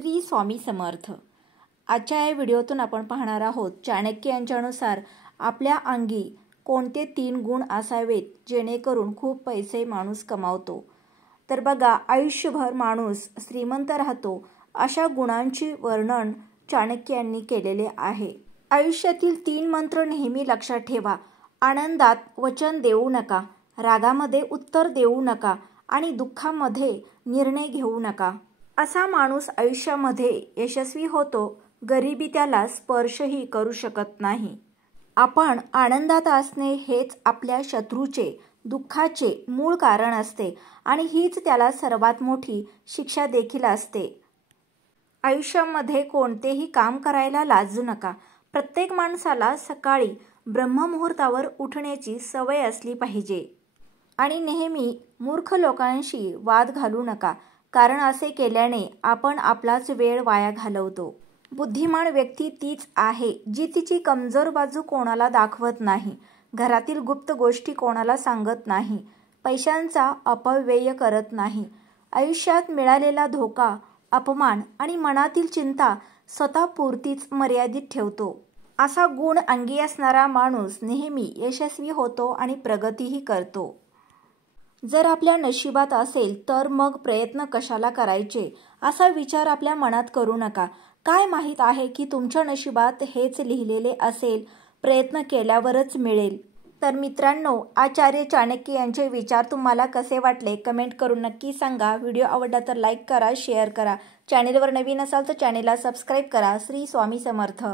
श्री स्वामी समर्थ। आजच्या या व्हिडिओतून आपण पाहणार आहोत चाणक्य यांच्यानुसार आपल्या अंगी कोणते 3 गुण असावेत जेणेकरून खूप पैसे माणूस कमावतो। तर बघा, आयुष्यभर माणूस श्रीमंत राहतो अशा गुणांची वर्णन चाणक्य यांनी केलेले आहे। आयुष्यातील 3 मंत्र नेहमी लक्षात ठेवा। आनंदात वचन देऊ नका, रागामध्ये उत्तर देऊ नका आणि दुःखामध्ये निर्णय घेऊ नका। असा माणूस आयुष्यामध्ये यशस्वी होतो, गरिबी त्याला स्पर्शही करू शकत नाही। आपण आनंदात असणे हेच आपल्या शत्रूचे दुःखाचे मूळ कारण असते आणि हीच त्याला सर्वात मोठी शिक्षा देखील असते। आयुष्यामध्ये कोणतेही काम करायला लाजू नका। प्रत्येक माणसाला सकाळी ब्रह्ममुहूर्तावर उठण्याची सवय असली पाहिजे आणि नेहमी मूर्ख लोकांशी वाद घालू नका, कारण असे केल्याने आपण आपलाच वेळ वाया घालवतो। बुद्धिमान व्यक्ती तीच आहे जी तिची कमजोर बाजू कोणाला दाखवत नाही, घरातील गुप्त गोष्टी कोणाला सांगत नाही, पैशांचा अपव्यय करत नाही, आयुष्यात मिळालेला धोका, अपमान आणि मनातील चिंता स्वतःपुरतीच मर्यादित ठेवतो। असा गुण अंगी असणारा माणूस नेहमी यशस्वी होतो आणि प्रगतीही करतो। जर आपल्या नशिबात असेल तर मग प्रयत्न कशाला करायचे असा विचार आपल्या मनात करू नका। काय माहीत आहे की तुमच्या नशिबात हेच लिहिलेले असेल, प्रयत्न केल्यावरच मिळेल। तर मित्रांनो, आचार्य चाणक्य यांचे विचार तुम्हाला कसे वाटले कमेंट करून नक्की सांगा। व्हिडिओ आवडला तर लाईक करा, शेअर करा। चॅनेलवर नवीन असाल तर चॅनेलला सबस्क्राईब करा। श्री स्वामी समर्थ।